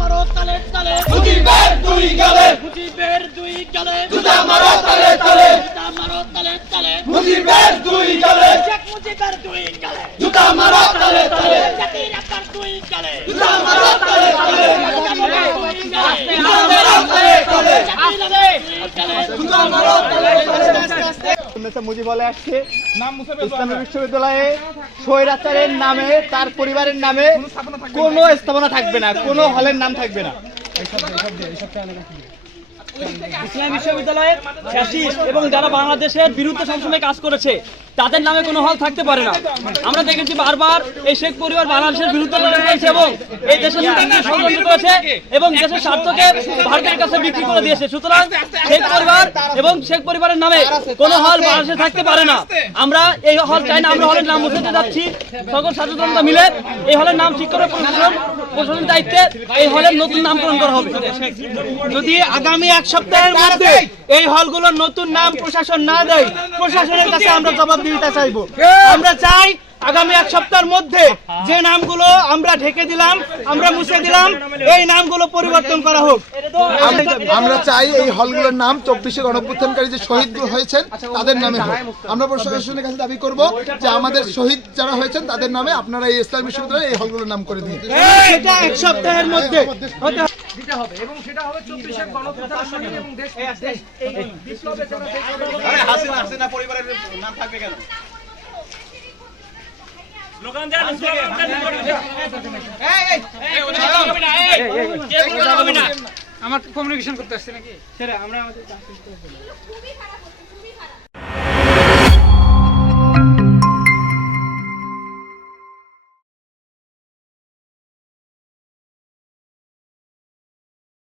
মারো তালে তালে মুজিবের দুই গালে মুজিবের দুই গালে জুতা মারো তালে তালে জুতা মারো তালে তালে মুজিবের দুই গালে শেখ মুজিবের দুই গালে জুতা মারো তালে তালে জাতির আপনার দুই গালে জুতা মারো তালে তালে জুতা মারো তালে তালে জুতা মারো তালে মুজিব বলে আসছে ইসলামী বিশ্ববিদ্যালয়ে স্বৈরাচারের নামে তার পরিবারের নামে কোনো স্থাপনা থাকবে না, কোনো হলের নাম থাকবে না। ইসলামী বিশ্ববিদ্যালয়ে ফ্যাসিস্ট এবং যারা বাংলাদেশের বিরুদ্ধে সবসময় কাজ করেছে তাদের নামে কোনো হল থাকতে পারে না। আমরা দেখেছি বারবার এই শেখ পরিবার বাংলাদেশের বিরুদ্ধে লড়াই করেছে এবং এই দেশের সংগঠিত করেছে এবং দেশের স্বার্থকে ভারতের কাছে বিক্রি করে দিয়েছে। সুতরাং শেখ পরিবার এবং শেখ পরিবারের নামে কোনো হল বাংলাদেশে থাকতে পারে না। আমরা এই হল চাই না, আমরা হলের নাম মুছতে যাচ্ছি। সকল ছাত্রজনতা মিলে এই হলের নাম ঠিক করে প্রশাসনের দায়িত্বে এই হলের নতুন নামকরণ করা হবে। যদি আগামী এক সপ্তাহের মধ্যে এই হলগুলোর নতুন নাম প্রশাসন না দেয়, প্রশাসনের কাছে আমরা জবাবদিহিতা চাইবো। আমরা চাই আগামী এক সপ্তাহের মধ্যে যে নামগুলো আমরা ঢেকে দিলাম, আমরা মুছে দিলাম, এই নামগুলো পরিবর্তন করা হোক। আমরা চাই এই হলগুলোর নাম 24শে গণঅভ্যুত্থানকারী যে শহীদ হয়েছেন তাদের নামে হোক। আমরা প্রশাসনের কাছে দাবি করব যে আমাদের শহীদ যারা হয়েছেন তাদের নামে আপনারা এই ইসলামী বিশ্ববিদ্যালয়ে এই হলগুলোর নাম করে দিন। এটা এক সপ্তাহের মধ্যে দিতে হবে এবং সেটা হবে 24শে গণঅভ্যুত্থানের শহীদ এবং দেশ এই বিপ্লবের জন্য হাসিনা পরিবারের নাম থাকবে কেন? স্লোগান দেন, স্লোগান আমার কমিউনিকেশন করতে আসছে নাকি? আমরা আমাদের